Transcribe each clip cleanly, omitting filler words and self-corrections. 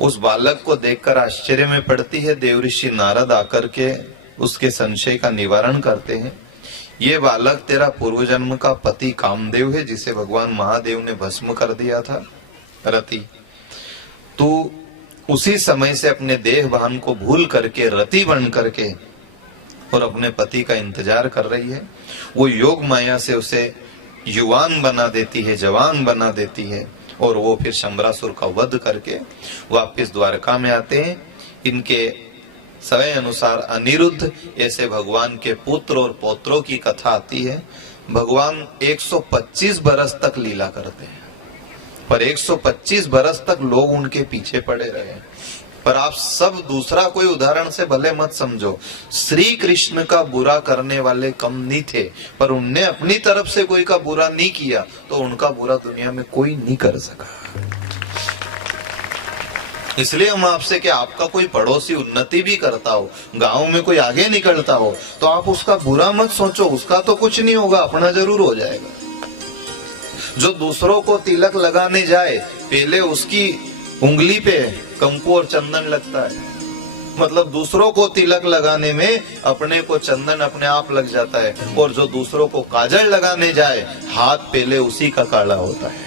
उस बालक को देखकर आश्चर्य में पड़ती है। देवऋषि नारद आकर के उसके संशय का निवारण करते हैं। ये बालक तेरा पूर्व जन्म का पति कामदेव है, जिसे भगवान महादेव ने भस्म कर दिया था। रति, तू उसी समय से अपने देह भान को भूल करके रति बन करके और अपने पति का इंतजार कर रही है। वो योग माया से उसे युवान बना देती है, जवान बना देती है, और वो फिर शंबरासुर का वध करके वापिस द्वारका में आते हैं। इनके समय अनुसार अनिरुद्ध ऐसे भगवान के पुत्र और पौत्रों की कथा आती है। भगवान 125 बरस तक लीला करते हैं, पर 125 बरस तक लोग उनके पीछे पड़े रहे। पर आप सब दूसरा कोई उदाहरण से भले मत समझो, श्री कृष्ण का बुरा करने वाले कम नहीं थे, पर उनने अपनी तरफ से कोई का बुरा नहीं किया तो उनका बुरा दुनिया में कोई नहीं कर सका। इसलिए हम आपसे कि आपका कोई पड़ोसी उन्नति भी करता हो, गांव में कोई आगे निकलता हो, तो आप उसका बुरा मत सोचो, उसका तो कुछ नहीं होगा, अपना जरूर हो जाएगा। जो दूसरों को तिलक लगाने जाए, पहले उसकी उंगली पे कंकु और चंदन लगता है, मतलब दूसरों को तिलक लगाने में अपने को चंदन अपने आप लग जाता है। और जो दूसरों को काजल लगाने जाए, हाथ पहले उसी का काला होता है।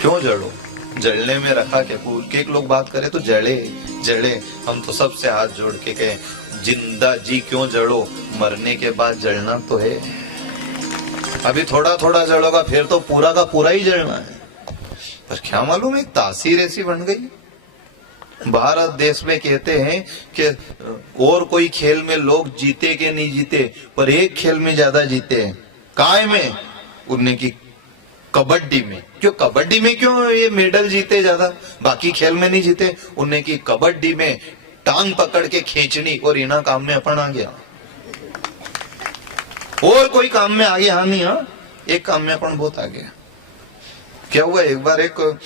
क्यों जड़ो? जड़ने में रखा क्या? एक लोग बात करे तो जड़े जड़े, हम तो सबसे हाथ जोड़ के कहे जिंदा जी क्यों जड़ो, मरने के बाद जलना तो है। अभी थोड़ा थोड़ा जड़ोगा, फिर तो पूरा का पूरा ही जलना है। पर क्या मालूम एक तासीर ऐसी बन गई। भारत देश में कहते हैं कि और कोई खेल में लोग जीते के नहीं जीते, पर एक खेल में ज्यादा जीते हैं। काय में? उन्हें की कबड्डी में। क्यों कबड्डी में क्यों ये मेडल जीते ज्यादा, बाकी खेल में नहीं जीते? उन्हें की कबड्डी में टांग पकड़ के खींचनी, और इना काम में अपन आ गया। और कोई काम में आगे हाँ नहीं, हाँ एक काम में अपन बहुत आगे। क्या हुआ, एक बार एक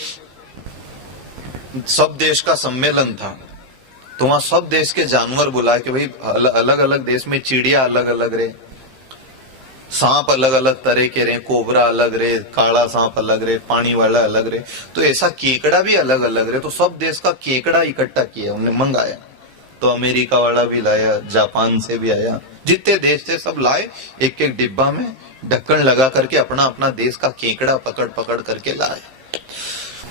सब देश का सम्मेलन था, तो वहां सब देश के जानवर बुलाए कि भाई अलग अलग देश में चिड़िया अलग अलग रहे, सांप अलग अलग तरह के रहे, कोबरा अलग रहे, काला सांप अलग रहे, पानी वाला अलग रहे, तो ऐसा केकड़ा भी अलग अलग रहे। तो सब देश का केकड़ा इकट्ठा किया, उन्हें मंगाया। तो अमेरिका वाला भी लाया, जापान से भी आया, जितने देश थे सब लाए, एक एक डिब्बा में ढक्कन लगा करके अपना अपना देश का केकड़ा पकड़ पकड़ करके लाए।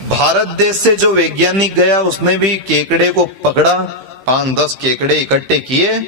भारत देश से जो वैज्ञानिक गया, उसने भी केकड़े को पकड़ा, 5-10 केकड़े इकट्ठे किए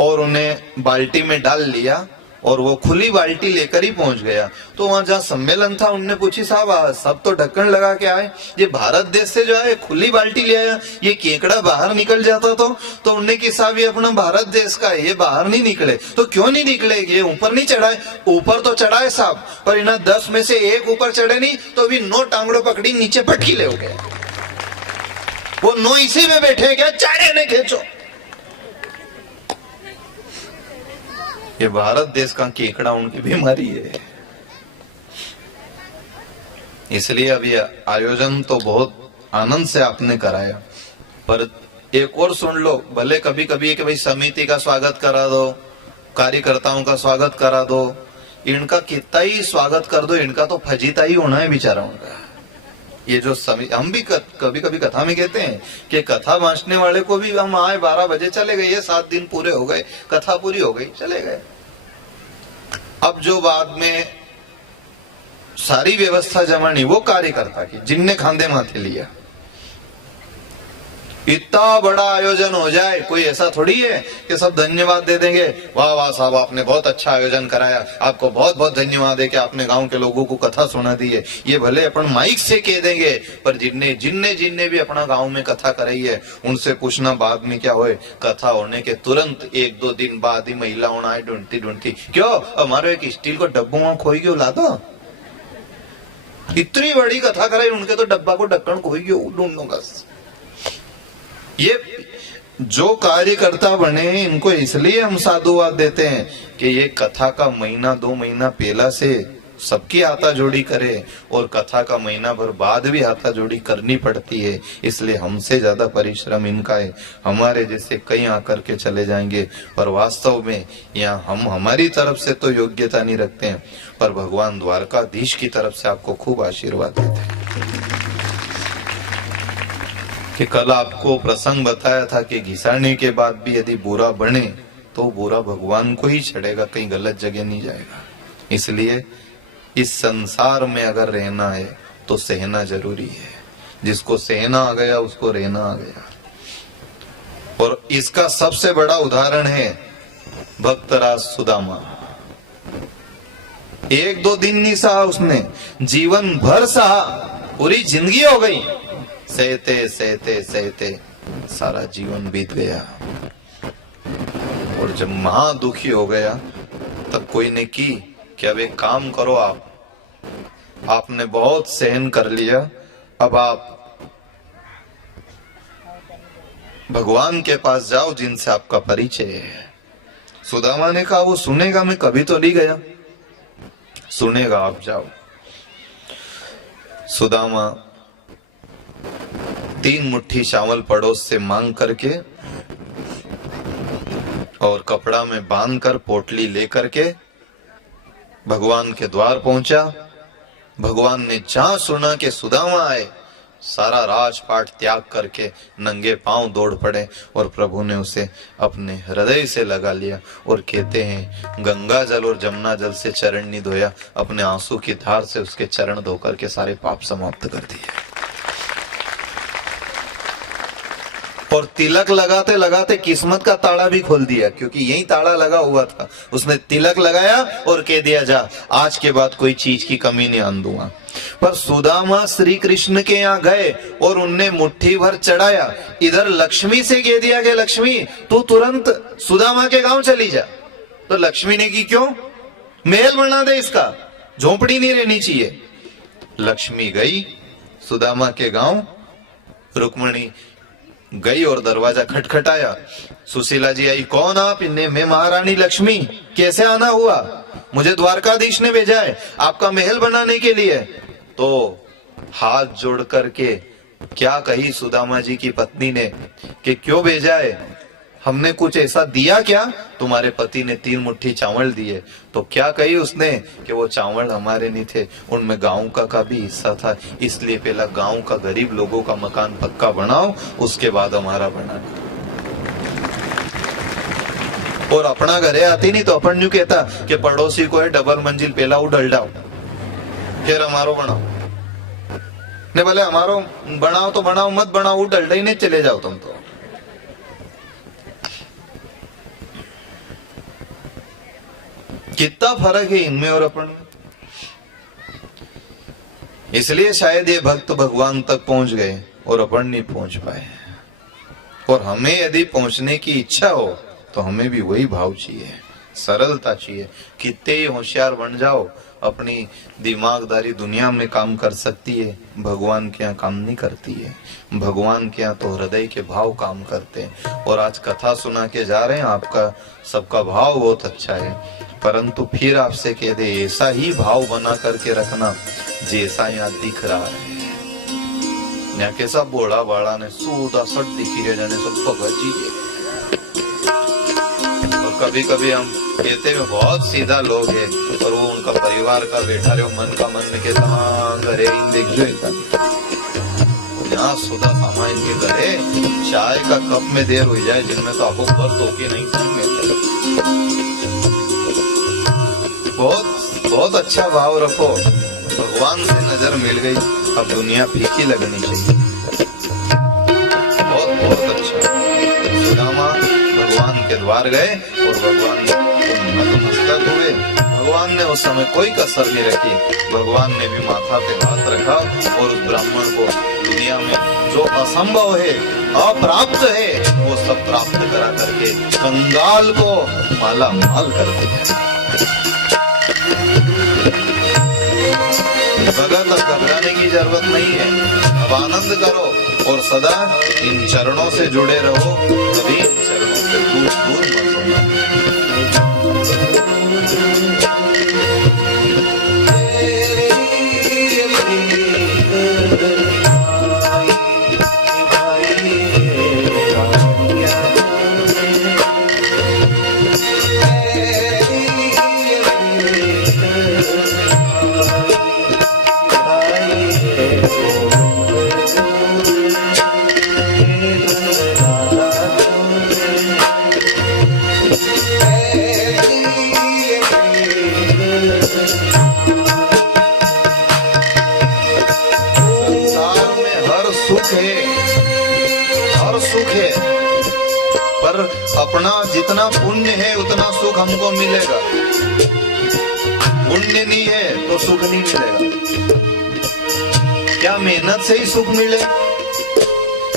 और उन्हें बाल्टी में डाल लिया, और वो खुली बाल्टी लेकर ही पहुंच गया। तो वहां जहाँ सम्मेलन था, उनने पूछी साहब सब तो ढक्कन लगा के आए, ये भारत देश से जो है खुली बाल्टी ले आया, ये केकड़ा बाहर निकल जाता तो उनने की साहब ये अपना भारत देश का है, ये बाहर नहीं निकले। तो क्यों नहीं निकले? ये ऊपर नहीं चढ़ाए? ऊपर तो चढ़ाए साहब, पर इन्हें 10 में से एक ऊपर चढ़े नहीं, तो अभी 9 टांगड़ों पकड़ी नीचे पटकी ले गए, वो 9 इसी में बैठे गया, चारे ने खींचो। ये भारत देश का केकड़ा उनकी बीमारी है। इसलिए अब ये आयोजन तो बहुत आनंद से आपने कराया, पर एक और सुन लो, भले कभी कभी कि भाई समिति का स्वागत करा दो, कार्यकर्ताओं का स्वागत करा दो, इनका कितना ही स्वागत कर दो, इनका तो फजीता ही होना है बेचारा उनका। ये जो हम भी कभी कभी कथा में कहते हैं कि कथा बांटने वाले को भी हम आए 12 बजे चले गए, ये 7 दिन पूरे हो गए, कथा पूरी हो गई, चले गए। अब जो बाद में सारी व्यवस्था जमानी वो कार्यकर्ता की, जिनने खांधे माथे लिया। इतना बड़ा आयोजन हो जाए, कोई ऐसा थोड़ी है कि सब धन्यवाद दे देंगे, वाह वाह साहब आपने बहुत अच्छा आयोजन कराया, आपको बहुत बहुत धन्यवाद है कि आपने गांव के लोगों को कथा सुना दी है। ये भले अपन माइक से कह देंगे, पर जिनने भी अपना गांव में कथा कराई है, उनसे पूछना बाद में क्या होए, कथा होने के तुरंत 1-2 दिन बाद ही महिला होना है ढूंढती ढूंढती, क्यों हमारे एक स्टील को डब्बू वहां खोई गयो, ला दो। इतनी बड़ी कथा कराई, उनके तो डब्बा को ढक्कन खोई गयो, ढूंढ लो बस। ये जो कार्यकर्ता बने, इनको इसलिए हम साधुवाद देते हैं कि ये कथा का महीना 2 महीना पहला से सबकी हाथा जोड़ी करे, और कथा का महीना भर बाद भी हाथा जोड़ी करनी पड़ती है। इसलिए हमसे ज्यादा परिश्रम इनका है। हमारे जैसे कई आकर के चले जाएंगे, पर वास्तव में यहाँ हम हमारी तरफ से तो योग्यता नहीं रखते हैं, पर भगवान द्वारकाधीश की तरफ से आपको खूब आशीर्वाद देते हैं। कि कल आपको प्रसंग बताया था कि घिसाने के बाद भी यदि बुरा बने तो बुरा भगवान को ही चढ़ेगा, कहीं गलत जगह नहीं जाएगा। इसलिए इस संसार में अगर रहना है तो सहना जरूरी है। जिसको सहना आ गया उसको रहना आ गया। और इसका सबसे बड़ा उदाहरण है भक्तराज सुदामा। एक दो दिन नहीं सहा उसने, जीवन भर सहा, पूरी जिंदगी हो गई सहते सहते सहते, सारा जीवन बीत गया। और जब महा दुखी हो गया तब कोई ने की कि अब एक काम करो, आपने बहुत सहन कर लिया, अब आप भगवान के पास जाओ जिनसे आपका परिचय है। सुदामा ने कहा वो सुनेगा, मैं कभी तो नहीं गया, सुनेगा, आप जाओ। सुदामा 3 मुट्ठी चावल पड़ोस से मांग करके और कपड़ा में बांध कर पोटली लेकर के भगवान के द्वार पहुंचा। भगवान ने जहां सुना कि सुदामा आए, सारा राजपाट त्याग करके नंगे पांव दौड़ पड़े और प्रभु ने उसे अपने हृदय से लगा लिया। और कहते हैं गंगा जल और जमुना जल से चरण नहीं धोया, अपने आंसू की धार से उसके चरण धोकर के सारे पाप समाप्त कर दिए। और तिलक लगाते लगाते किस्मत का ताला भी खोल दिया, क्योंकि यही ताला लगा हुआ था। उसने तिलक लगाया और कह दिया जा, आज के बाद कोई चीज की कमी नहीं आन दूंगा। पर सुदामा श्री कृष्ण के यहाँ गए और उनने मुट्ठी भर चढ़ाया। इधर लक्ष्मी से कह दिया कि लक्ष्मी तू तुरंत सुदामा के गांव चली जा। तो लक्ष्मी ने की क्यों, महल बना दे इसका, झोपड़ी नहीं रहनी चाहिए। लक्ष्मी गई सुदामा के गांव, रुक्मणी गई और दरवाजा खटखटाया। सुशीला जी आई, कौन आप? इन्हें मैं महारानी लक्ष्मी, कैसे आना हुआ? मुझे द्वारकाधीश ने भेजा है आपका महल बनाने के लिए। तो हाथ जोड़ करके क्या कही सुदामा जी की पत्नी ने कि क्यों भेजा है, हमने कुछ ऐसा दिया क्या? तुम्हारे पति ने 3 मुट्ठी चावल दिए। तो क्या कही उसने कि वो चावल हमारे नहीं थे, उनमें गांव का भी हिस्सा था, इसलिए पहला गांव का गरीब लोगों का मकान पक्का बनाओ, उसके बाद हमारा बनाना। और अपना घरे आती नहीं तो अपन न्यू कहता कि पड़ोसी को है डबल मंजिल पहला वो डलडाओ, फिर हमारो बनाओ। ने बोले हमारो बनाओ तो बनाओ, मत बनाओ, वो डलडा ही नहीं, चले जाओ तुम तो। कितना फर्क है इनमें और अपन में। इसलिए शायद ये भक्त भगवान तक पहुंच गए और अपन नहीं पहुंच पाए। और हमें यदि पहुंचने की इच्छा हो तो हमें भी वही भाव चाहिए, सरलता चाहिए। कितने ही होशियार बन जाओ, अपनी दिमागदारी दुनिया में काम कर सकती है, भगवान के यहाँ काम नहीं करती है। भगवान के यहाँ तो हृदय के भाव काम करते हैं। और आज कथा सुना के जा रहे हैं, आपका सबका भाव बहुत अच्छा है, परंतु फिर आपसे कह दे ऐसा ही भाव बना करके रखना जैसा यहाँ दिख रहा है। यहाँ कैसा बोला बाड़ा ने सूदा सट दिखी रहे जाने सब पगची है। और कभी कभी हम कहते हैं बहुत सीधा लोग है, और वो उनका परिवार का बैठा रहे मन का मन में कहता हाँ घरे देख जो यहाँ सुधा सामा इनके घरे चाय का कप में देर हो जाए जिनमें तो आपको भर तो के नहीं संग बहुत अच्छा भाव रखो। भगवान से नजर मिल गई, अब दुनिया फीकी लगनी चाहिए। बहुत अच्छा। सुदामा भगवान के द्वार गए और भगवान नतमस्तक हुए। भगवान ने उस समय कोई कसर नहीं रखी, भगवान ने भी माथा पे हाथ रखा और उस ब्राह्मण को दुनिया में जो असंभव है, अप्राप्त है, वो सब प्राप्त करा करके कंगाल को माला माल कर दिया। भगत घबराने की जरूरत नहीं है, अब आनंद करो और सदा इन चरणों से जुड़े रहो, कभी इन चरणों से दूर दूर मत होना। सुख है, हर सुख है, पर अपना जितना पुण्य है उतना सुख हमको मिलेगा। पुण्य नहीं है तो सुख नहीं मिलेगा। क्या मेहनत से ही सुख मिले?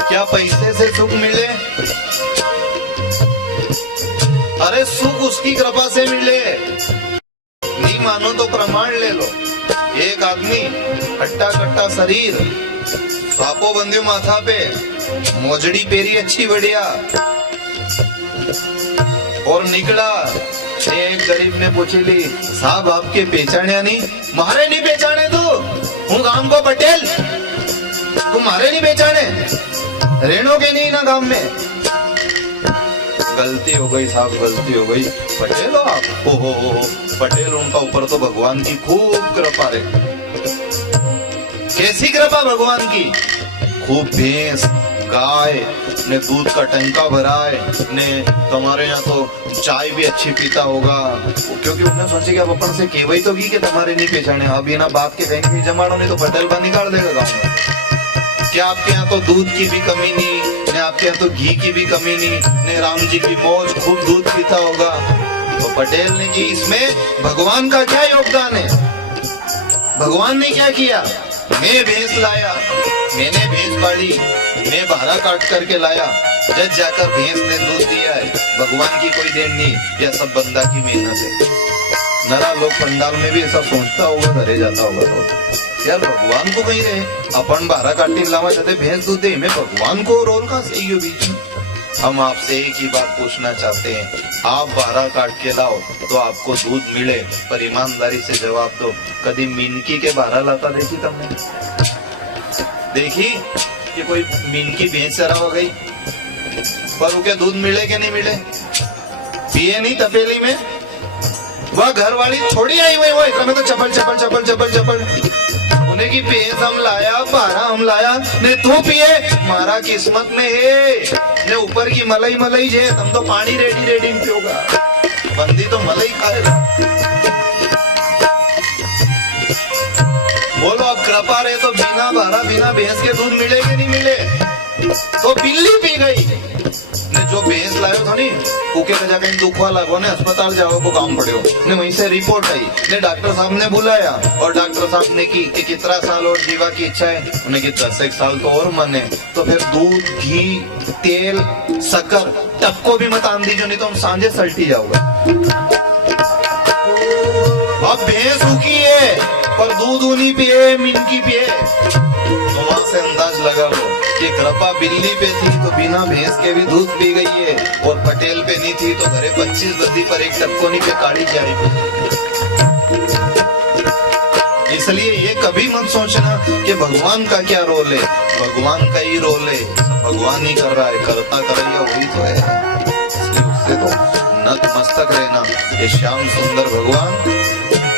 क्या पैसे से सुख मिले? अरे सुख उसकी कृपा से मिले। नहीं मानो तो प्रमाण ले लो। एक आदमी हट्टा कट्टा शरीर, स्वापो बंध्यो माथा पे, मोजड़ी पेरी अच्छी बढ़िया, और निकला। एक गरीब ने पूछी ली, साहब आपके पहचाने नहीं? मारे नहीं पहचाने तू, हूँ गांव को पटेल, तुम मारे नहीं पहचाने, रेणो के नहीं ना गांव में। गलती हो गई साहब, गलती हो गई। पटेल हो आप? हो पटेल, उनका ऊपर तो भगवान की खूब कृपा है। कैसी कृपा भगवान की? खूब भैंस गाय ने दूध का टंका भराए ने, तुम्हारे यहाँ तो चाय भी अच्छी पीता होगा, क्योंकि उन्होंने सोचे कि अब अपन से केवई तो की कि तुम्हारे नहीं पहचाने। अब ये ना बात के कहेंगे जमाड़ो नहीं तो पटेल बा निकाल देगा गाँव में। क्या आपके यहाँ तो दूध की भी कमी नहीं, ने आपके यहाँ तो घी की भी कमी नहीं, ने राम जी की मौज खूब दूध पीता होगा। तो पटेल ने जी इसमें भगवान का क्या योगदान है? भगवान ने क्या किया? मैं भैंस लाया, मैंने भैंस पाली, मैं बारह काट करके लाया, जज जाकर भैंस ने दूध दिया है। भगवान की कोई देन नहीं, यह सब बंदा की मेहनत है। नरा लोग पंडाल में भी ऐसा सोचता होगा, घरे जाता होगा तो यार भगवान को कहीं रहे, अपन बारह काटी लावा जाते भैंस दूध दे, मैं भगवान को रोल कहाँ से ही बीच में। हम आपसे एक ही बात पूछना चाहते हैं, आप 12 काट के लाओ तो आपको दूध मिले, पर ईमानदारी से जवाब दो, कभी मिनकी के 12 लाता देखी तुमने? देखी कि कोई मिनकी भैंस चरा हो गई, पर उनके दूध मिले कि नहीं मिले? पिए नहीं तपेली में? वह घर वाली थोड़ी आई हुई, वो इतना में तो चपल चपल चपल चपल चपल उन्हें की भैंस हम लाया, 12 हम लाया, ने तू पिए, मारा किस्मत में है, ने ऊपर की मलाई मलाई जे, तुम तो पानी रेडी रेडी पियोगा, बंदी तो मलाई खाएगा। बोलो अब कृपा रहे तो बिना 12 बिना भैंस के दूध मिले कि नहीं मिले? तो बिल्ली पी गई ने, जो भैंस लायो था नहीं उके वजह कहीं दुखवा लगो ने, अस्पताल जाओ को काम पड़े ने, वहीं से रिपोर्ट आई ने, डॉक्टर साहब ने बुलाया और डॉक्टर साहब ने की कि कितना साल और जीवा की इच्छा है, उन्हें की 10 साल तो और मने। तो फिर दूध घी तेल शक्कर टपको भी मत आंधी जो, नहीं तो हम सांझे सल्टी जाओगे। अब भैंस उकी है पर दूध नहीं पिए, मिनकी पिए, तो वहां से अंदाज लगा लो कि कृपा बिल्ली पे थी तो बिना भैंस के भी दूध पी गई है, और पटेल पे नहीं थी तो घरे 25 बदी पर एक टपको नहीं पे काढ़ी जाए। इसलिए ये कभी मत सोचना कि भगवान का क्या रोल है, भगवान का ही रोल है, भगवान ही कर रहा है, करता करैया वही तो है, इसलिए उससे तो नतमस्तक रहना। ये श्याम सुंदर भगवान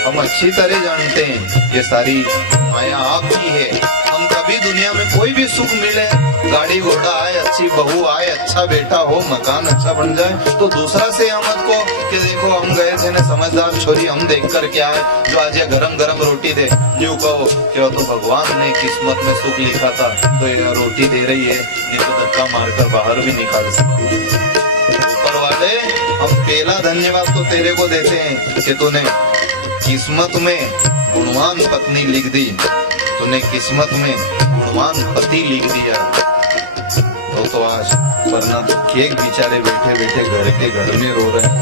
हम अच्छी तरह जानते हैं, ये सारी माया आपकी है। हम कभी दुनिया में कोई भी सुख मिले, गाड़ी घोड़ा आए, अच्छी बहू आए, अच्छा बेटा हो, मकान अच्छा बन जाए, तो दूसरा से आमद को कि देखो हम गए थे ना समझदार छोरी, हम देख कर क्या है जो आज ये गरम गरम रोटी दे, यूं कहो कि तो भगवान ने किस्मत में सुख लिखा था तो ये रोटी दे रही है, नहीं तो धक्का मारकर बाहर भी निकाल सकती। ऊपर वाले हम पहला धन्यवाद तो तेरे को देते हैं कि तूने किस्मत में गुणवान पत्नी लिख दी, तूने किस्मत में गुणवान पति लिख दिया, तो आज वरना तो केक बेचारे बैठे बैठे घर के घर में रो रहे हैं।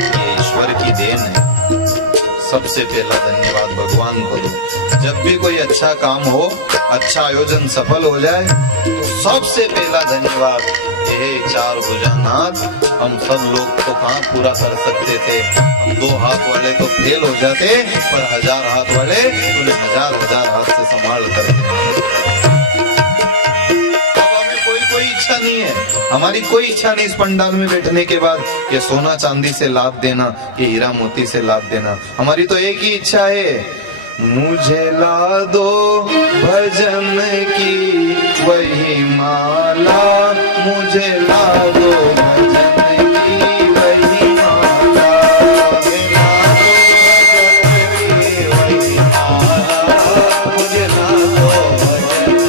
ये ईश्वर की देन है। सबसे पहला धन्यवाद भगवान को दो। जब भी कोई अच्छा काम हो, अच्छा आयोजन सफल हो जाए, तो सबसे पहला धन्यवाद हे 4 भुजानाथ, हम सब लोग तो कहाँ पूरा कर सकते थे, हम 2 हाथ वाले तो फेल हो जाते, पर 1000 हाथ वाले तूने 1000 हाथ से संभाल कर। अब हमें कोई इच्छा नहीं है, हमारी कोई इच्छा नहीं इस पंडाल में बैठने के बाद ये सोना चांदी से लाद देना, ये हीरा मोती से लाद देना। हमारी तो एक ही इच्छा है, मुझे ला दो भजन की वही माला, मुझे ला दो भजन की वही माला, मुझे ला दो भजन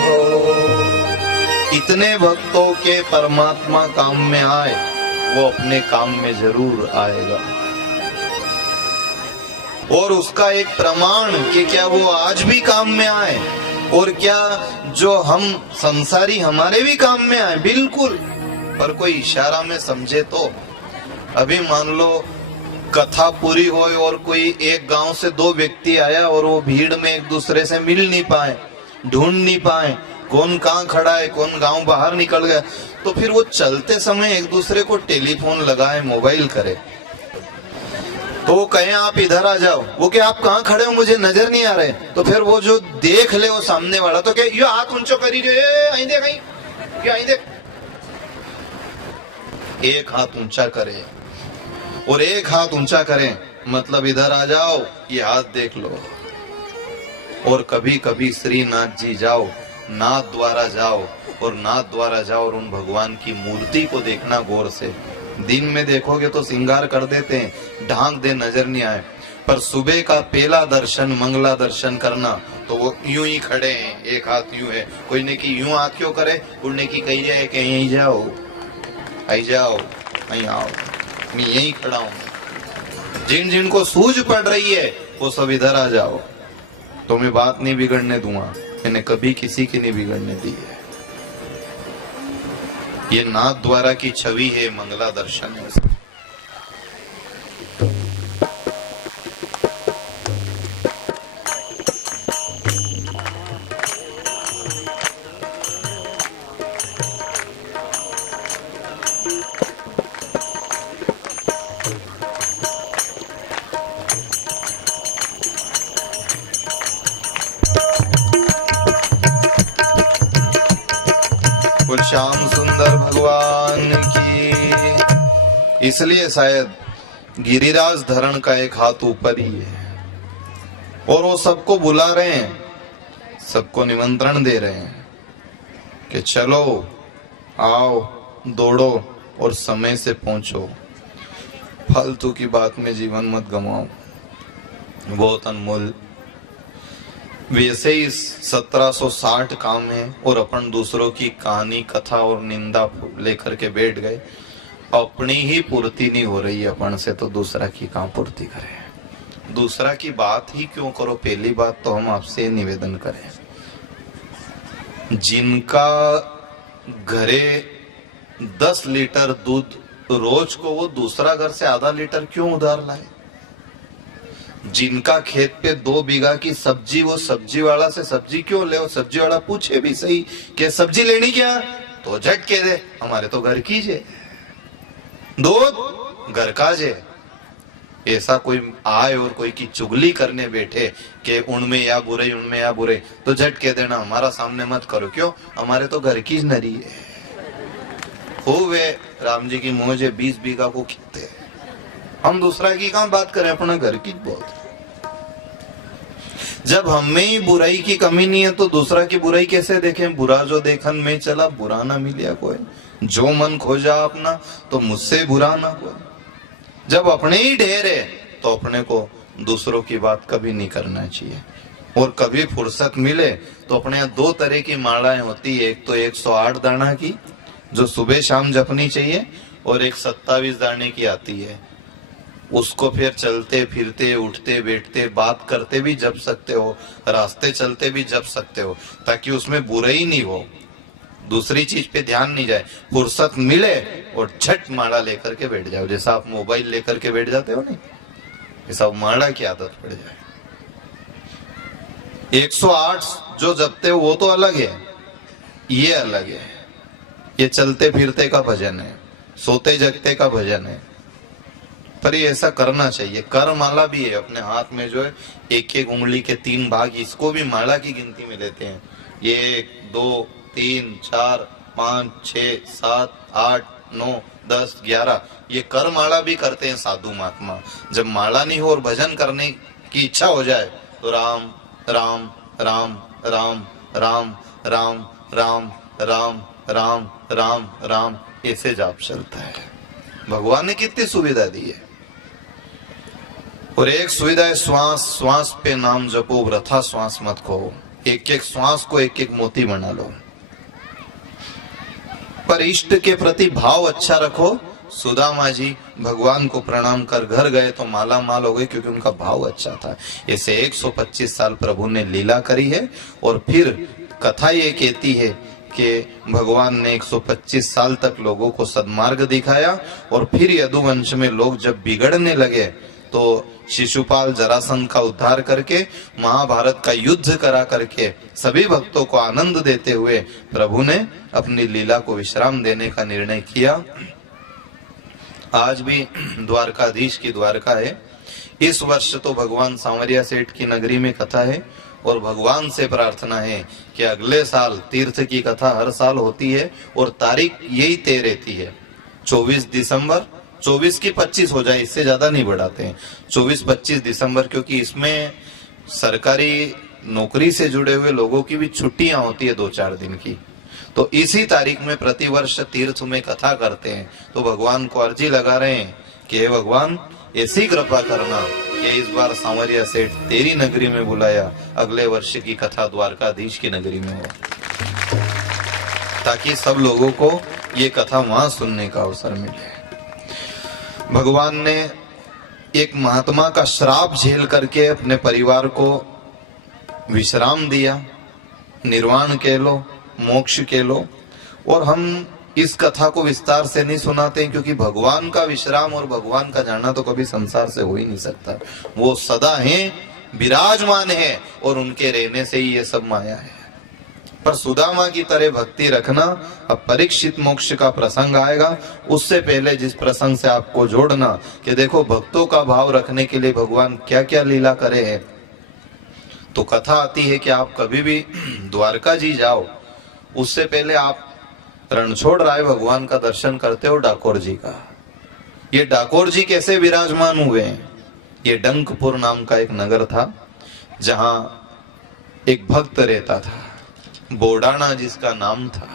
हो। इतने भक्तों के परमात्मा काम में आए, वो अपने काम में जरूर आएगा। और उसका एक प्रमाण कि क्या वो आज भी काम में आए, और क्या जो हम संसारी हमारे भी काम में आए, बिल्कुल। पर कोई इशारा में समझे तो। अभी मान लो कथा पूरी हो और कोई एक गांव से दो व्यक्ति आया और वो भीड़ में एक दूसरे से मिल नहीं पाए, ढूंढ नहीं पाए, कौन कहाँ खड़ा है, कौन गांव बाहर निकल गया, तो फिर वो चलते समय एक दूसरे को टेलीफोन लगाए, मोबाइल करे, तो वो कहें आप इधर आ जाओ, वो क्या आप कहाँ खड़े हो, मुझे नजर नहीं आ रहे, तो फिर वो जो देख ले वो सामने वाला, तो क्या ये हाथ ऊंचो करी जो आई देख, ये आई देख, एक हाथ ऊंचा करे और एक हाथ ऊंचा करें मतलब इधर आ जाओ, ये हाथ देख लो। और कभी कभी श्रीनाथ जी जाओ, नाथ द्वारा जाओ, और नाथ द्वारा जाओ और उन भगवान की मूर्ति को देखना गौर से। दिन में देखोगे तो श्रृंगार कर देते हैं, ढांक दे, नजर नहीं आए, पर सुबह का पहला दर्शन, मंगला दर्शन करना, तो वो यूं ही खड़े हैं, एक हाथ यूं है, कोई ने की यूं हाथ क्यों करे, उड़ने की कही जाए कि यहीं जाओ, आई जाओ, यहीं आओ, मैं यहीं खड़ा हूं। जिन जिन को सूझ पड़ रही है वो सब इधर आ जाओ, तो मैं बात नहीं बिगड़ने दूंगा, मैंने कभी किसी की नहीं बिगड़ने दी है। ये नाथ द्वारा की छवि है, मंगला दर्शन है। श्याम सुंदर भगवान की। इसलिए शायद गिरिराज धरण का एक हाथ ऊपर ही है, और वो सबको बुला रहे हैं, सबको निमंत्रण दे रहे हैं कि चलो, आओ, दौड़ो और समय से पहुंचो, फालतू की बात में जीवन मत गंवाओ, बहुत अनमोल। वैसे ही 1760 काम है और अपन दूसरों की कहानी, कथा और निंदा लेकर के बैठ गए। अपनी ही पूर्ति नहीं हो रही अपन से, तो दूसरा की कहाँ पूर्ति करें। दूसरा की बात ही क्यों करो। पहली बात तो हम आपसे निवेदन करें, जिनका घरे 10 लीटर दूध रोज को, वो दूसरा घर से आधा लीटर क्यों उधार लाए। जिनका खेत पे 2 बीघा की सब्जी, वो सब्जी वाला से सब्जी क्यों ले। सब्जी वाला पूछे भी सही कि सब्जी लेनी क्या, तो झट के दे, हमारे तो घर की जे, दूध घर का जे। ऐसा कोई आए और कोई की चुगली करने बैठे कि उनमें या बुरे, उनमें या बुरे, तो झट के देना, हमारा सामने मत करो, क्यों, हमारे तो घर की नरी है। खूब है, राम जी की मौज है, 20 बीघा को खेते, हम दूसरा की कहां बात करें, अपना घर की बहुत। जब हमें ही बुराई की कमी नहीं है तो दूसरा की बुराई कैसे देखें। बुरा जो देखन में चला, बुरा ना मिलिया कोई, जो मन खोजा अपना, तो मुझसे बुरा ना कोई। जब अपने ही ढेर है तो अपने को दूसरों की बात कभी नहीं करना चाहिए। और कभी फुर्सत मिले तो अपने यहाँ 2 तरह की मालाएं होती है, एक तो 108 दाना की जो सुबह शाम जपनी चाहिए, और एक 27 दाने की आती है, उसको फिर चलते फिरते, उठते बैठते, बात करते भी जप सकते हो, रास्ते चलते भी जप सकते हो, ताकि उसमें बुराई नहीं हो, दूसरी चीज पे ध्यान नहीं जाए। फुर्सत मिले और झट माला लेकर के बैठ जाओ, जैसा आप मोबाइल लेकर के बैठ जाते हो नहीं, ऐसा माला की आदत पड़ जाए। 108 जो जपते हो वो तो अलग है, ये अलग है, ये चलते फिरते का भजन है, सोते जगते का भजन है। पर ये ऐसा करना चाहिए। कर माला भी है अपने हाथ में, जो है 1-1 उंगली के 3 भाग, इसको भी माला की गिनती में लेते हैं। ये 1 2 3 4 5 6 7 8 9 10 11, ये कर माला भी करते हैं साधु महात्मा। जब माला नहीं हो और भजन करने की इच्छा हो जाए तो राम राम राम राम राम राम राम राम राम राम राम ऐसे जाप चलता है। भगवान ने कितनी सुविधा दी है। और एक सुविधा है, श्वास श्वास पे नाम जपो, वृथा श्वास मत खो। एक एक श्वास को एक एक मोती बना लो, पर इष्ट के प्रति भाव अच्छा रखो। सुदामा जी भगवान को प्रणाम कर घर गए तो माला माल हो गए, क्योंकि उनका भाव अच्छा था। ऐसे 125 साल प्रभु ने लीला करी है। और फिर कथा ये कहती है कि भगवान ने 125 साल तक लोगों को सद्मार्ग दिखाया। और फिर यदुवंश में लोग जब बिगड़ने लगे तो शिशुपाल जरासंध का उद्धार करके महाभारत का युद्ध करा करके सभी भक्तों को आनंद देते हुए प्रभु ने अपनी लीला को विश्राम देने का निर्णय किया। आज भी द्वारकाधीश की द्वारका है। इस वर्ष तो भगवान सांवरिया सेठ की नगरी में कथा है, और भगवान से प्रार्थना है कि अगले साल तीर्थ की कथा हर साल होती है और तारीख यही तय रहती है 24 दिसंबर, 24 की 25 हो जाए, इससे ज्यादा नहीं बढ़ाते हैं, 24-25 दिसंबर, क्योंकि इसमें सरकारी नौकरी से जुड़े हुए लोगों की भी छुट्टियां होती है 2-4 दिन की। तो इसी तारीख में प्रतिवर्ष तीर्थ में कथा करते हैं। तो भगवान को अर्जी लगा रहे हैं कि हे भगवान, ऐसी कृपा करना कि इस बार सांवरिया सेठ तेरी नगरी में बुलाया, अगले वर्ष की कथा द्वारकाधीश की नगरी में हो, ताकि सब लोगों को ये कथा वहां सुनने का अवसर मिले। भगवान ने एक महात्मा का श्राप झेल करके अपने परिवार को विश्राम दिया, निर्वाण कह लो, मोक्ष के लो। और हम इस कथा को विस्तार से नहीं सुनाते हैं, क्योंकि भगवान का विश्राम और भगवान का जाना तो कभी संसार से हो ही नहीं सकता। वो सदा हैं, विराजमान है, और उनके रहने से ही ये सब माया है। पर सुदामा की तरह भक्ति रखना। अब परीक्षित मोक्ष का प्रसंग आएगा, उससे पहले जिस प्रसंग से आपको जोड़ना कि देखो भक्तों का भाव रखने के लिए भगवान क्या क्या लीला करे हैं। तो कथा आती है कि आप कभी भी द्वारका जी जाओ, उससे पहले आप रणछोड़ राय भगवान का दर्शन करते हो, डाकोर जी का। ये डाकोर जी कैसे विराजमान हुए हैं? ये डंकपुर नाम का एक नगर था, जहां एक भक्त रहता था, बोडाना जिसका नाम था।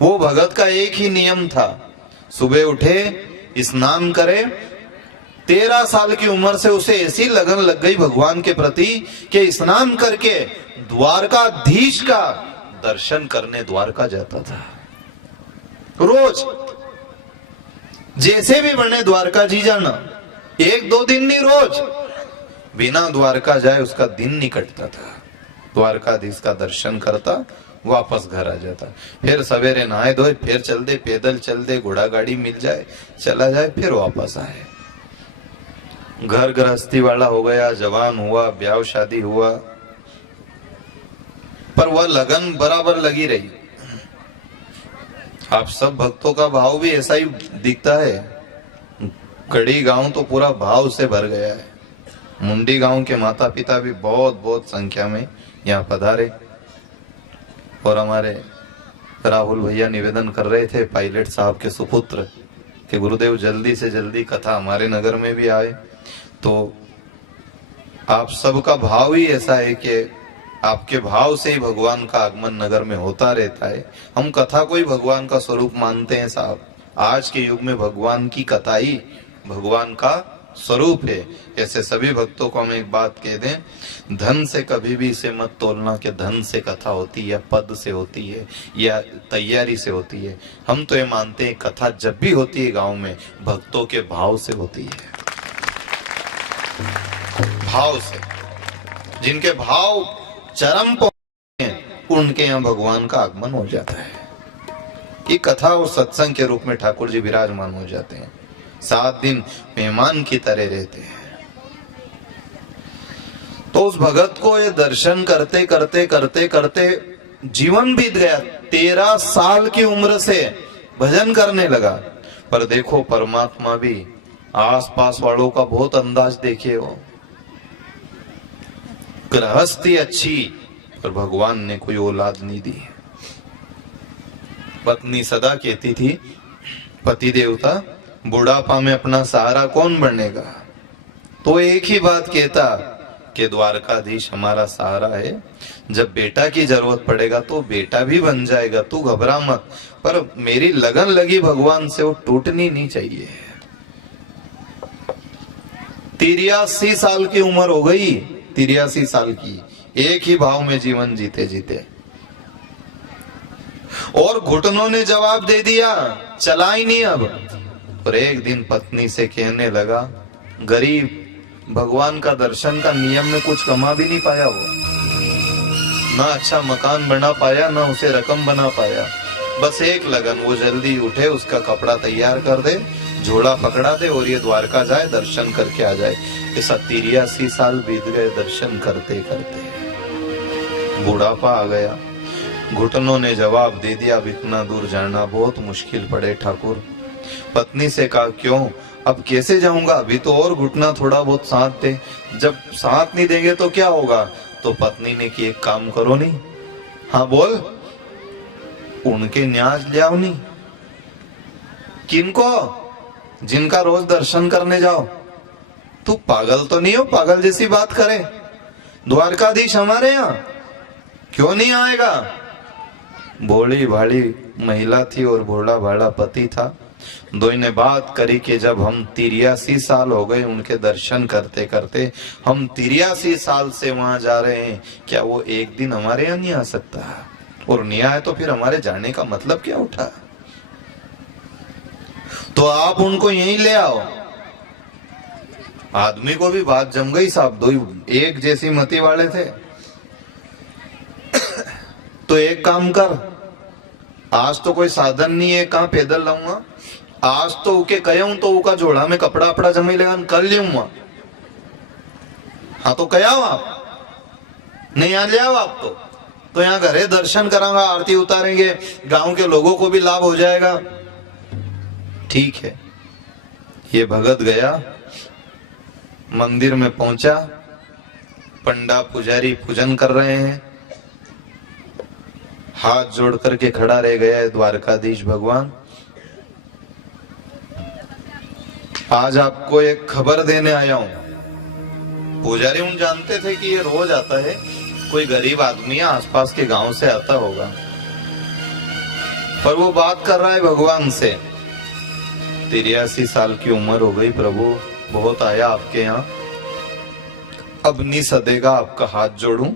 वो भगत का एक ही नियम था, सुबह उठे, स्नान करे। 13 साल की उम्र से उसे ऐसी लगन लग गई भगवान के प्रति कि स्नान करके द्वारकाधीश का दर्शन करने द्वारका जाता था। रोज जैसे भी बने द्वारका जी जाना, 1-2 दिन नहीं, रोज बिना द्वारका जाए उसका दिन नहीं कटता था। द्वारकाधीश का दर्शन करता, वापस घर आ जाता। फिर सवेरे नहाए धोए, फिर चल दे, पैदल चल दे, घोड़ा गाड़ी मिल जाए चला जाए, फिर वापस आए। घर गृहस्थी वाला हो गया, जवान हुआ, ब्याह शादी हुआ, पर वह लगन बराबर लगी रही। आप सब भक्तों का भाव भी ऐसा ही दिखता है। कड़ी गांव तो पूरा भाव से भर गया है। मुंडी गांव के माता पिता भी बहुत संख्या में यहाँ पधारे। और हमारे राहुल भैया निवेदन कर रहे थे, पायलट साहब के सुपुत्र, कि गुरुदेव जल्दी से जल्दी कथा हमारे नगर में भी आए। तो आप सबका भाव ही ऐसा है कि आपके भाव से ही भगवान का आगमन नगर में होता रहता है। हम कथा को ही भगवान का स्वरूप मानते हैं साहब। आज के युग में भगवान की कथा ही भगवान का स्वरूप है। ऐसे सभी भक्तों को हम एक बात कह दें, धन से कभी भी इसे मत तोलना कि धन से कथा होती है या पद से होती है या तैयारी से होती है। हम तो ये मानते हैं कथा जब भी होती है गांव में भक्तों के भाव से होती है। भाव से, जिनके भाव चरम पहुंचे हैं उनके यहाँ भगवान का आगमन हो जाता है। ये कथा और सत्संग के रूप में ठाकुर जी विराजमान हो जाते हैं। 7 दिन मेहमान की तरह रहते हैं। तो उस भगत को ये दर्शन करते करते करते करते जीवन बीत गया। 13 साल की उम्र से भजन करने लगा। पर देखो परमात्मा भी आसपास वालों का बहुत अंदाज देखिए। वो गृहस्थी अच्छी, पर भगवान ने कोई औलाद नहीं दी। पत्नी सदा कहती थी, पति देवता बुढ़ापा में अपना सहारा कौन बनेगा? तो एक ही बात कहता कि द्वारकाधीश हमारा सहारा है। जब बेटा की जरूरत पड़ेगा तो बेटा भी बन जाएगा, तू घबरा मत। पर मेरी लगन लगी भगवान से, वो टूटनी नहीं चाहिए। 83 साल की उम्र हो गई, 83 साल की। एक ही भाव में जीवन जीते जीते। और घुटनों ने जवाब दे दिया, चला ही नहीं अब। और एक दिन पत्नी से कहने लगा, गरीब भगवान का दर्शन का नियम में कुछ कमा भी नहीं पाया वो, ना अच्छा मकान बना पाया, ना उसे रकम बना पाया। बस एक लगन, वो जल्दी उठे, उसका कपड़ा तैयार कर दे, झोला पकड़ा दे और ये द्वारका जाए, दर्शन करके आ जाए। ऐसा 83 साल बीत गए दर्शन करते करते। बुढ़ापा आ गया, घुटनों ने जवाब दे दिया, अब इतना दूर जाना बहुत मुश्किल पड़े ठाकुर। पत्नी से कहा, क्यों, अब कैसे जाऊंगा, अभी तो और घुटना थोड़ा बहुत साथ दे। जब साथ नहीं देंगे तो क्या होगा। तो पत्नी ने कि एक काम करो नहीं, हाँ बोल, उनके न्याज ले आओ नहीं। किनको, जिनका रोज दर्शन करने जाओ। तू पागल तो नहीं हो, पागल जैसी बात करे। द्वारकाधीश हमारे यहाँ क्यों नहीं आएगा। भोली भाली महिला थी और भोला भाला पति था। दोनों ने बात करी कि जब हम 83 साल हो गए उनके दर्शन करते करते, हम 83 साल से वहां जा रहे हैं, क्या वो एक दिन हमारे यहाँ नहीं आ सकता। और नहीं आए तो फिर हमारे जाने का मतलब क्या उठा। तो आप उनको यहीं ले आओ। आदमी को भी बात जम गई साहब, दो एक जैसी मति वाले थे। तो एक काम कर, आज तो कोई साधन नहीं है, कहां पैदल लाऊंगा। आज तो उके कहे हूं तो उका जोड़ा में कपड़ा अपड़ा जमी लेगा, कर लियूंगा। हाँ तो कया हो आप, नहीं यहाँ ले आओ आप। तो यहाँ घरे दर्शन करांगा, आरती उतारेंगे, गांव के लोगों को भी लाभ हो जाएगा। ठीक है। ये भगत गया, मंदिर में पहुंचा, पंडा पुजारी पूजन कर रहे हैं, हाथ जोड़ करके खड़ा रह गया है द्वारकाधीश भगवान। आज आपको एक खबर देने आया हूं। पुजारी उन जानते थे कि ये रोज आता है, कोई गरीब आदमी है आसपास के गांव से आता होगा, पर वो बात कर रहा है भगवान से। 83 साल की उम्र हो गई प्रभु, बहुत आया आपके यहाँ, अब नहीं सदेगा, आपका हाथ जोड़ूं।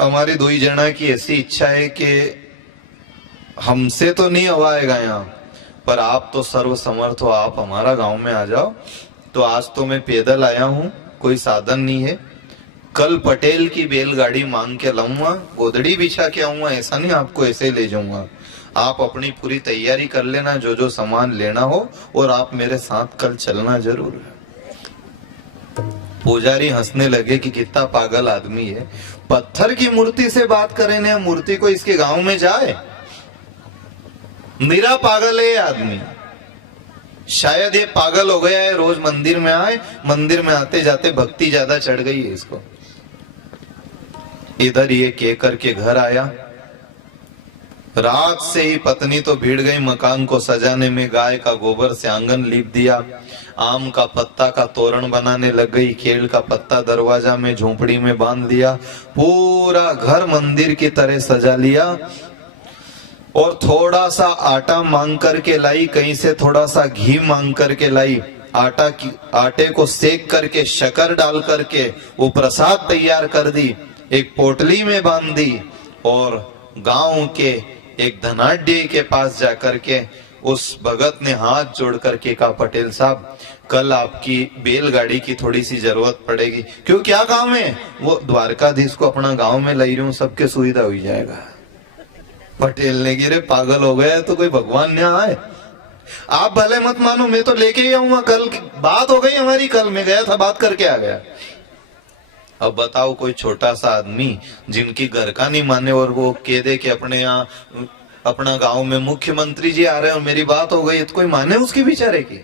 हमारी दो ही जना की ऐसी इच्छा है कि हमसे तो नहीं हवाएगा यहाँ, पर आप तो सर्व समर्थ हो, आप हमारा गांव में आ जाओ। तो आज तो मैं पैदल आया हूँ, कोई साधन नहीं है। कल पटेल की बैलगाड़ी मांग के लाऊंगा, गोदड़ी बिछा के आऊंगा, ऐसा नहीं आपको ऐसे ले जाऊंगा। आप अपनी पूरी तैयारी कर लेना, जो जो सामान लेना हो, और आप मेरे साथ कल चलना जरूर। पुजारी हंसने लगे कि कितना पागल आदमी है, पत्थर की मूर्ति से बात करें ना, मूर्ति को इसके गांव में जाए। निरा पागल है ये आदमी। शायद ये पागल हो गया है, रोज मंदिर में आए, मंदिर में आते जाते भक्ति ज्यादा चढ़ गई है इसको। इधर ये कह करके घर आया। रात से ही पत्नी तो भीड़ गई मकान को सजाने में, गाय का गोबर से आंगन लीप दिया, आम का पत्ता का तोरण बनाने लग गई, केल का पत्ता दरवाजा में झोपड़ी में बांध दिया, पूरा घर मंदिर की तरह सजा लिया। और थोड़ा सा आटा मांग करके लाई, कहीं से थोड़ा सा घी मांग करके लाई, आटे को सेक करके शक्कर डाल करके वो प्रसाद तैयार कर दी, एक पोटली में बांध दी, और गांव के एक धनाढ्य के पास जाकर के उस भगत ने हाथ जोड़ करके कहा, पटेल साहब कल आपकी बैलगाड़ी की थोड़ी सी जरूरत पड़ेगी। क्यों, क्या काम है। वो द्वारकाधीश को अपना गांव में लाई रही हूँ, सबके सुविधा हो जाएगा। पटेल ने गिरे पागल हो गए, तो कोई भगवान ने आए। आप भले मत मानो, मैं तो लेके ही आऊंगा, कल बात हो गई हमारी, कल मैं गया था बात करके आ गया। अब बताओ कोई छोटा सा आदमी जिनकी घर का नहीं माने और वो कह दे कि अपने यहाँ अपना गांव में मुख्यमंत्री जी आ रहे हैं और मेरी बात हो गई, तो कोई माने उसकी बेचारे की।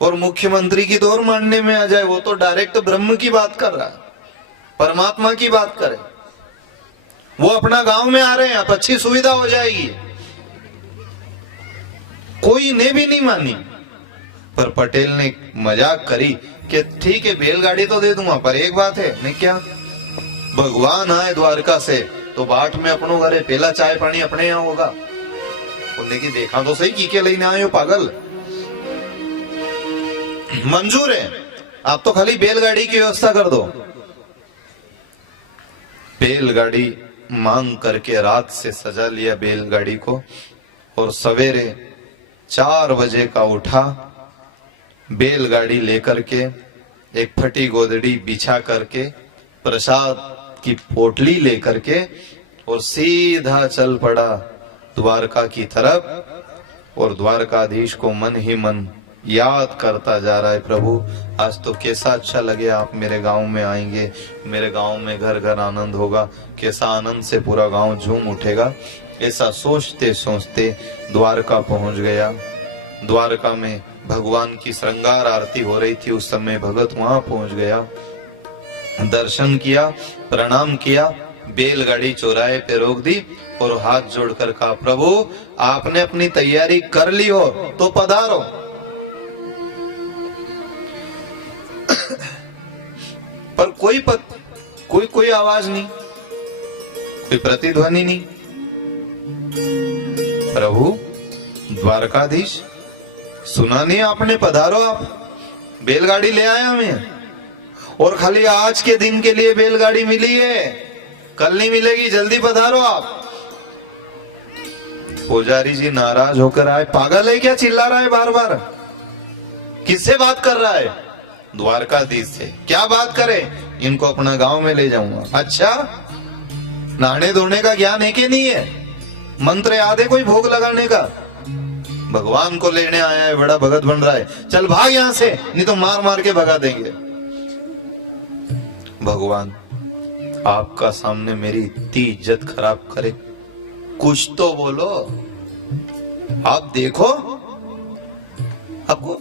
और मुख्यमंत्री की तो और मानने में आ जाए, वो तो डायरेक्ट ब्रह्म की बात कर रहा है, परमात्मा की बात करे। वो अपना गांव में आ रहे हैं, आप अच्छी सुविधा हो जाएगी। कोई ने भी नहीं मानी, पर पटेल ने मजाक करी कि ठीक है बैलगाड़ी तो दे दूंगा, पर एक बात है। नहीं क्या, भगवान आए द्वारका से तो बाट में अपनों घरे पहला चाय पानी अपने यहाँ होगा। उन्हें की देखा तो सही की के लेने आए हो पागल। मंजूर है, आप तो खाली बैलगाड़ी की व्यवस्था कर दो। बैलगाड़ी मांग करके रात से सजा लिया बैलगाड़ी को, और सवेरे 4 बजे का उठा, बैलगाड़ी लेकर के एक फटी गोदड़ी बिछा करके प्रसाद की पोटली लेकर के और सीधा चल पड़ा द्वारका की तरफ। और द्वारकाधीश को मन ही मन याद करता जा रहा है, प्रभु आज तो कैसा अच्छा लगे, आप मेरे गांव में आएंगे, मेरे गांव में घर घर आनंद होगा, कैसा आनंद से पूरा गांव झूम उठेगा। ऐसा सोचते सोचते द्वारका पहुंच गया। द्वारका में भगवान की श्रृंगार आरती हो रही थी, उस समय भगत वहां पहुंच गया, दर्शन किया, प्रणाम किया, बैलगाड़ी चौराहे पे रोक दी और हाथ जोड़कर कहा, प्रभु आपने अपनी तैयारी कर ली हो तो पधारो। पर कोई आवाज नहीं, कोई प्रतिध्वनि नहीं। प्रभु द्वारकाधीश सुना नहीं आपने, पधारो, आप बैलगाड़ी ले आया मैं, और खाली आज के दिन के लिए बैलगाड़ी मिली है, कल नहीं मिलेगी, जल्दी पधारो आप। पुजारी जी नाराज होकर आए, पागल है क्या, चिल्ला रहा है बार बार, किससे बात कर रहा है? द्वारकाधीश से। क्या बात करे? इनको अपना गांव में ले जाऊंगा। अच्छा, नहाने धोने का ज्ञान है कि नहीं है? मंत्र याद है कोई भोग लगाने का? भगवान को लेने आया है, बड़ा भगत बन रहा है, चल भाग यहां से, नहीं तो मार मार के भगा देंगे। भगवान आपका सामने मेरी इतनी इज्जत खराब करे, कुछ तो बोलो, आप देखो, आपको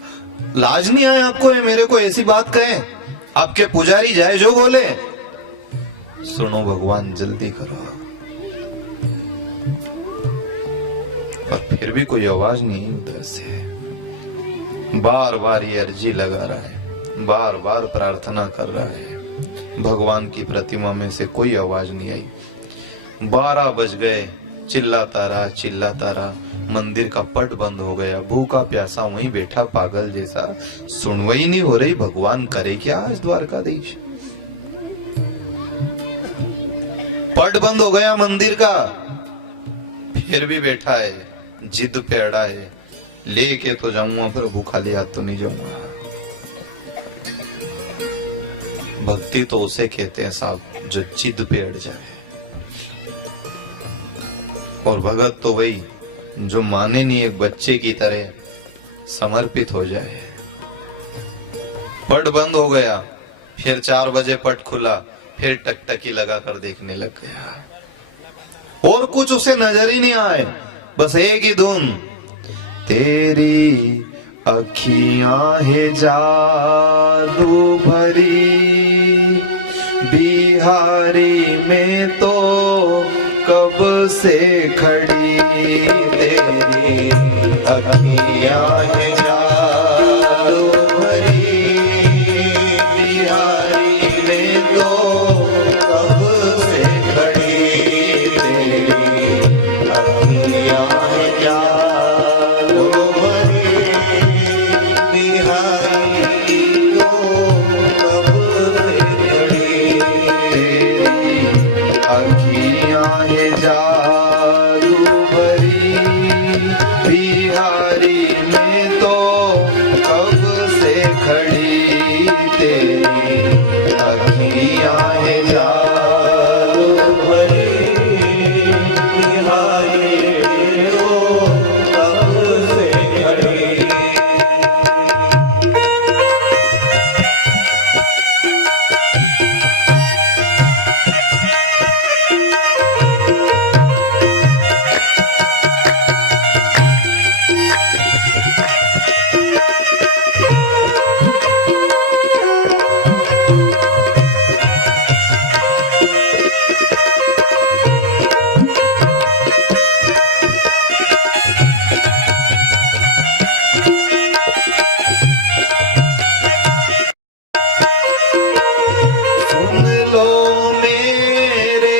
लाज नहीं आया? आपको मेरे को ऐसी बात कहे? आपके पुजारी जाए जो बोले। सुनो भगवान जल्दी करो। पर फिर भी कोई आवाज नहीं उधर से। बार बार ये अर्जी लगा रहा है, बार बार प्रार्थना कर रहा है, भगवान की प्रतिमा में से कोई आवाज नहीं आई। 12 बज गए, चिल्लाता रहा, मंदिर का पट बंद हो गया, भूखा प्यासा वहीं बैठा पागल जैसा, सुनवाई नहीं हो रही। भगवान करे क्या आज द्वारकाधीश? पट बंद हो गया मंदिर का, फिर भी बैठा है, जिद पे अड़ा है, लेके तो जाऊंगा प्रभु, खाली हाथ तो नहीं जाऊंगा। भक्ति तो उसे कहते हैं साहब जो जिद पे अड़ जाए, और भगत तो वही जो माने नहीं, एक बच्चे की तरह समर्पित हो जाए। पट बंद हो गया, फिर 4 बजे पट खुला, फिर टकटकी लगा कर देखने लग गया, और कुछ उसे नजर ही नहीं आए, बस एक ही धुन, तेरी अखियां है जादू भरी, बिहारी में तो कब से खड़ी, तेरी अखियां है जादू भरी, बिहारी में तो कब से खड़ी, तेरी अखियां है जादू भरी, बिहारी तो कब से खड़ी, तेरी अखियां है जादू भरी, बिहारी में तो कब से खड़ी, तेरी अखियां है जादू भरी, बिहारी तो कब से खड़ी। सुन लो मेरे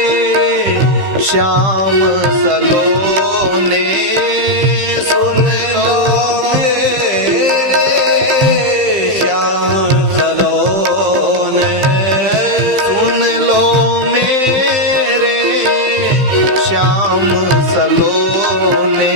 श्याम सलोने, सुन लो मेरे श्याम सलोने, सुन लो मेरे श्याम सलोने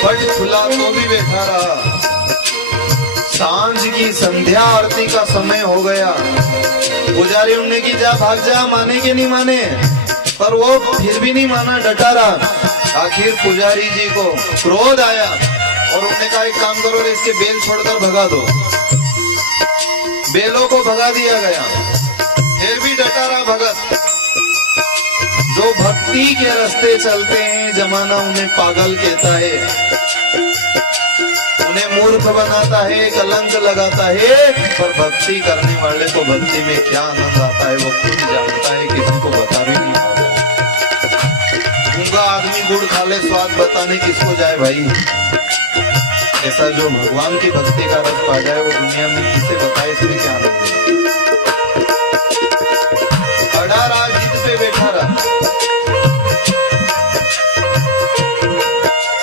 पट खुला तो भी बैठा रहा। सांझ की संध्या आरती का समय हो गया। पुजारी उन्हें की जा भाग जा, माने कि नहीं माने, पर वो फिर भी नहीं माना, डटा रहा। आखिर पुजारी जी को क्रोध आया और उन्होंने कहा एक काम करो, इसके बेल छोड़कर भगा दो। बेलों को भगा दिया गया, फिर भी डटा रहा भगत। जो भक्ति के रास्ते चलते हैं जमाना उन्हें पागल कहता है, उन्हें मूर्ख बनाता है, कलंक लगाता है, पर भक्ति करने वाले को भक्ति में क्या आनंद आता है वो खुद जानता है, किसी को बता भी नहीं पाता। गूंगा आदमी गुड़ खा ले, स्वाद बताने किसको जाए भाई। ऐसा जो भगवान की भक्ति का रस पा जाए वो दुनिया में किसे बताए, इसमें क्या आनंद है। अड़ा रहा, जिद पे बैठा रहा।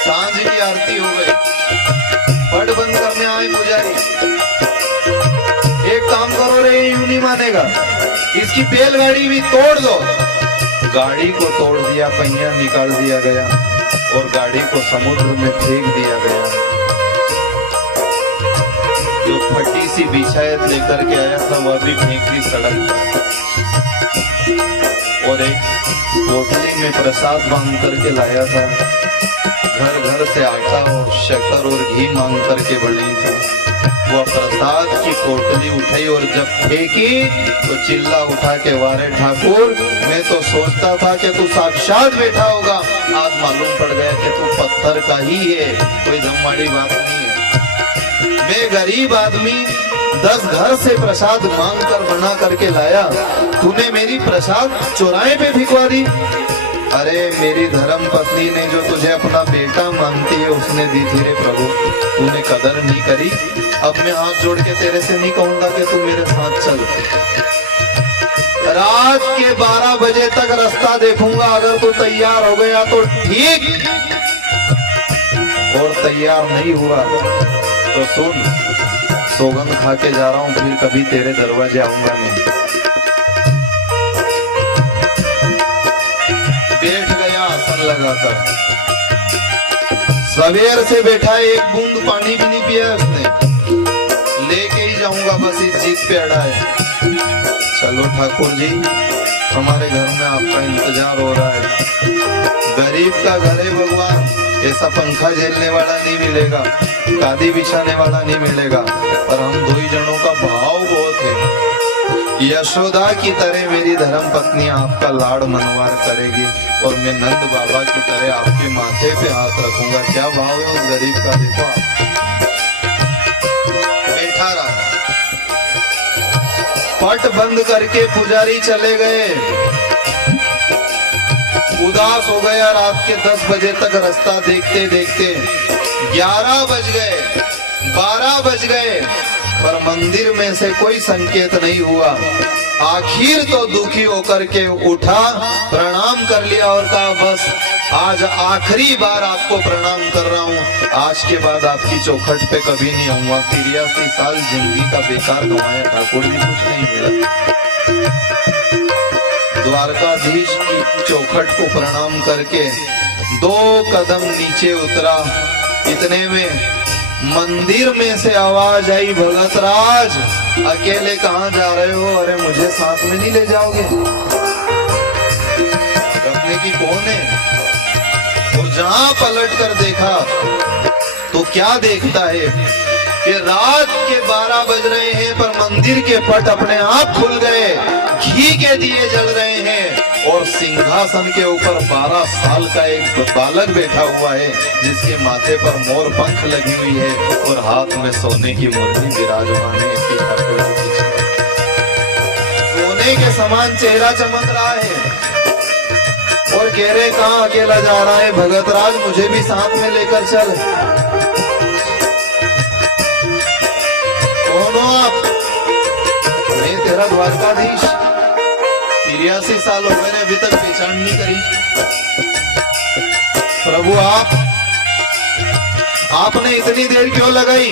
सांझ की आरती हो गई, पट बंद करने आए पुजारी। एक काम करो रे, यूं नहीं मानेगा, इसकी बैलगाड़ी भी तोड़ दो। गाड़ी को तोड़ दिया, पहिया निकाल दिया गया और गाड़ी को समुद्र में फेंक दिया गया। जो फटी सी बिछायत लेकर के आया था वह भी फेंक दी सड़क पर, और एक पोटली में प्रसाद मांग करके लाया था। घर घर से आटा और शक्कर और घी मांग करके बड़ी था। वह प्रसाद की पोटली उठाई और जब फेंकी तो चिल्ला उठा के, वारे ठाकुर, मैं तो सोचता था कि तू साक्षात बैठा होगा, आज मालूम पड़ गया कि तू पत्थर का ही है, कोई धमवाड़ी बात नहीं है। मैं गरीब आदमी 10 घर से प्रसाद मांग कर बना करके लाया, तूने मेरी प्रसाद चौराहे पे फिकवा दी। अरे मेरी धर्म पत्नी ने जो तुझे अपना बेटा मानती है उसने दी थी रे प्रभु, तूने कदर नहीं करी। अब मैं हाथ जोड़ के तेरे से नहीं कहूंगा कि तू मेरे साथ चल। रात के 12 बजे तक रास्ता देखूंगा, अगर तू तैयार हो गया तो ठीक, और तैयार नहीं हुआ तो सुन, सौगंध खा के जा रहा हूं, फिर कभी तेरे दरवाजे आऊंगा नहीं। बैठ गया आसन लगाकर, सवेर से बैठा, एक बूंद पानी भी नहीं पिया उसने। लेके जिद पे अड़ा है। चलो ठाकुर जी, हमारे घर में आपका इंतजार हो रहा है। गरीब का घर है भगवान, ऐसा पंखा झेलने वाला नहीं मिलेगा, गादी बिछाने वाला नहीं मिलेगा, पर हम दो ही जनों का भाव बहुत है। यशोदा की तरह मेरी धर्म पत्नी आपका लाड़ मनवार करेगी और मैं नंद बाबा की तरह आपके माथे पे हाथ रखूंगा। क्या भाव है उस गरीब का, देखो आप। बैठा रहा, पट बंद करके पुजारी चले गए। उदास हो गया। रात के 10 बजे तक रास्ता देखते देखते 11 बज गए, 12 बज गए, पर मंदिर में से कोई संकेत नहीं हुआ। आखिर तो दुखी होकर के उठा, प्रणाम कर लिया और कहा बस आज आखिरी बार आपको प्रणाम कर रहा हूँ, आज के बाद आपकी चौखट पे कभी नहीं आऊंगा। 83 साल जिंदगी का बेकार गंवाया ठाकुर जी, कुछ नहीं मिला। द्वारकाधीश की चौखट को प्रणाम करके 2 कदम नीचे उतरा। इतने में मंदिर में से आवाज आई, भगतराज अकेले कहाँ जा रहे हो? अरे मुझे साथ में नहीं ले जाओगे? रखने की कौन है? और जहां पलट कर देखा तो क्या देखता है कि रात के 12 बज रहे हैं, पर मंदिर के पट अपने आप खुल गए, घी के दिए जल रहे हैं और सिंहासन के ऊपर 12 साल का एक बालक बैठा हुआ है, जिसके माथे पर मोर पंख लगी हुई है और हाथ में सोने की मूर्ति विराजमान है। सोने के समान चेहरा चमक रहा है और कह रहे कहाँ अकेला जा रहा है? भगतराज मुझे भी साथ में लेकर चल। कौन हो आप? मैं तेरा द्वारकाधीश। 83 साल हो गए, अभी तक पहचान नहीं करी। प्रभु आपने इतनी देर क्यों लगाई?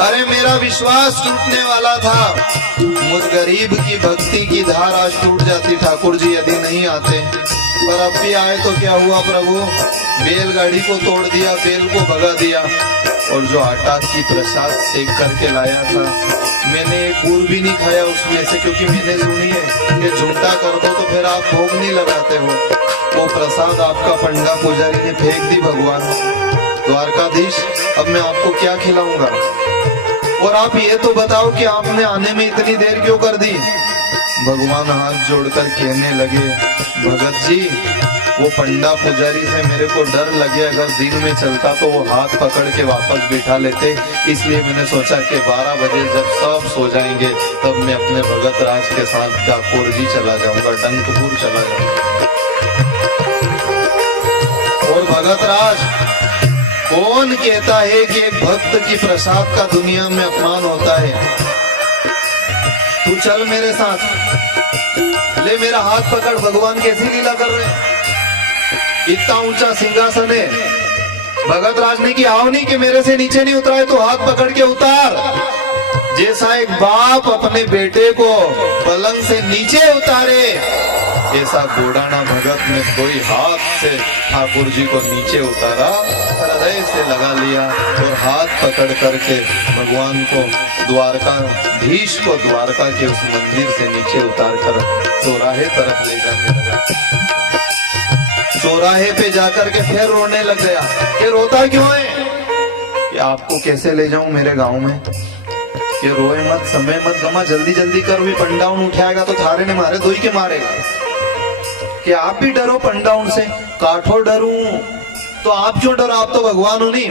अरे मेरा विश्वास टूटने वाला था, मुझ गरीब की भक्ति की धार आज टूट जाती ठाकुर जी यदि नहीं आते, पर अब भी आए तो क्या हुआ प्रभु? बैलगाड़ी को तोड़ दिया, बैल को भगा दिया और जो आटा की प्रसाद सेक करके लाया था, मैंने एक गुड़ भी नहीं खाया उसमें से, क्योंकि मैंने सुनी है कि झूठा कर दो तो फिर आप भोग नहीं लगाते हो। वो प्रसाद आपका पंडा पुजारी ने फेंक दी। भगवान द्वारकाधीश, अब मैं आपको क्या खिलाऊंगा? और आप ये तो बताओ कि आपने आने में इतनी देर क्यों कर दी? भगवान हाथ जोड़कर कहने लगे, भगत जी वो पंडा पुजारी से मेरे को डर लगे, अगर दिन में चलता तो वो हाथ पकड़ के वापस बिठा लेते, इसलिए मैंने सोचा कि 12 बजे जब सब सो जाएंगे तब मैं अपने भगत राज के साथ डाकोर जी चला जाऊंगा, डंकपुर चला जाऊंगा। और भगत राज, कौन कहता है कि एक भक्त की प्रसाद का दुनिया में अपमान होता है? तू चल मेरे साथ, ले मेरा हाथ पकड़। भगवान कैसी लीला कर रहे हैं? इतना ऊंचा सिंहासन है। भगत राज ने की आओ नहीं कि मेरे से नीचे नहीं उतरा है तो हाथ पकड़ के उतार। जैसा एक बाप अपने बेटे को पलंग से नीचे उतारे, ऐसा गोडाना भगत ने कोई हाथ से ठाकुर जी को नीचे उतारा, हृदय से लगा लिया और हाथ पकड़ करके भगवान को, द्वारकाधीश को द्वारका के उस मंदिर से नीचे उतार कर चौराहे तरफ ले जाने लगा। चौराहे पे जाकर के फिर रोने लग गया कि रोता क्यों है? कि आपको कैसे ले जाऊं मेरे गांव में? कि रोए मत, समय मत गमा, जल्दी जल्दी कर, भी पंडाउन उठाएगा तो थारे ने मारे, दो ही के मारेगा। कि आप भी डरो पंडाउन से? काठो डरूं तो आप क्यों डरो? आप तो भगवान हो नहीं।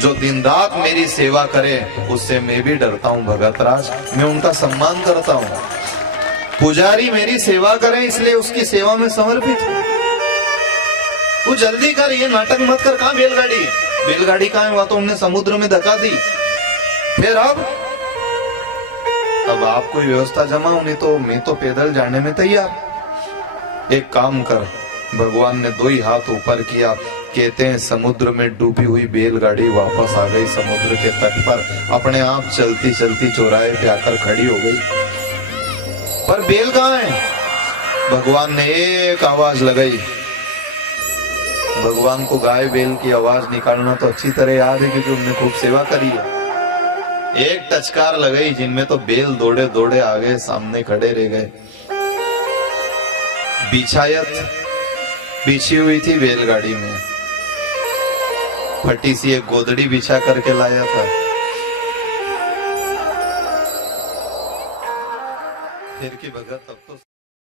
जो दिन रात मेरी सेवा करे उससे मैं भी डरता हूँ भगत राज, मैं उनका सम्मान करता हूँ। पुजारी मेरी सेवा करे इसलिए उसकी सेवा में समर्पित हूँ। तू जल्दी कर, ये नाटक मत कर। कहाँ बैलगाड़ी? बैलगाड़ी कहाँ है? वह तो हमने समुद्र में धक्का दी। फिर अब आप कोई व्यवस्था जमाओ, नहीं तो मैं तो पैदल जाने में तैयार। एक काम कर, भगवान ने 2 ही हाथ ऊपर किया, कहते हैं समुद्र में डूबी हुई बैलगाड़ी वापस आ गई समुद्र के तट पर, अपने आप चलती चलती चौराहे पे आकर खड़ी हो गई। पर बैल कहाँ है? भगवान ने एक आवाज लगाई। भगवान को गाय बैल की आवाज निकालना तो अच्छी तरह याद है, क्योंकि उनने खूब सेवा करी है। एक टचकार लगाई जिनमें तो बैल दौड़े दौड़े आ गए, सामने खड़े रह गए। बिछायत बिछी हुई थी बैलगाड़ी में, फटी सी एक गोदड़ी बिछा करके लाया था। फिर की भगत तब तो